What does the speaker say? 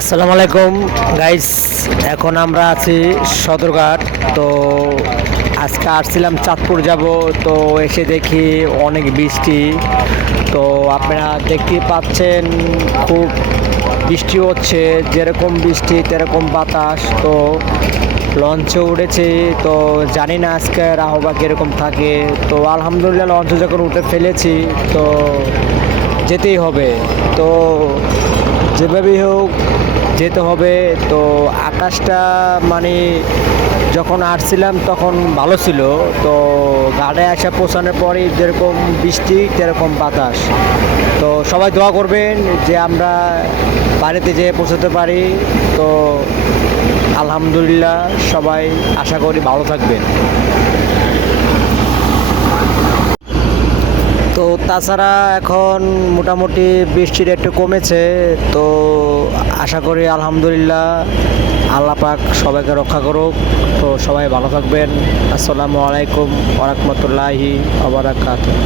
আসসালামু আলাইকুম গাইস। এখন আমরা আছি সদরঘাট। তো আজকে আসছিলাম চাঁদপুর যাব। তো এসে দেখি অনেক বৃষ্টি। তো আপনারা দেখতেই পাচ্ছেন খুব বৃষ্টি হচ্ছে, যেরকম বৃষ্টি তেরকম বাতাস। তো লঞ্চে উঠেছি, তো জানি না আজকের আবহাওয়া কীরকম থাকে। তো আলহামদুলিল্লাহ লঞ্চে যখন উঠে ফেলেছি তো যেতেই হবে। তো যেভাবেই হোক যেতে হবে। তো আকাশটা মানে যখন আসছিলাম তখন ভালো ছিল। তো ঘাটে আসা পৌঁছানোর পরেই যেরকম বৃষ্টি তেরকম বাতাস। তো সবাই দোয়া করবেন যে আমরা বাড়িতে যেয়ে পৌঁছাতে পারি। তো আলহামদুলিল্লাহ সবাই আশা করি ভালো থাকবেন। তো তাছাড়া এখন মোটামুটি বৃষ্টির একটু কমেছে। তো আশা করি আলহামদুলিল্লাহ আল্লাহ পাক সবাইকে রক্ষা করুক। তো সবাই ভালো থাকবেন। আসসালামু আলাইকুম ওয়া রাহমাতুল্লাহি ওয়া বারাকাতুহু।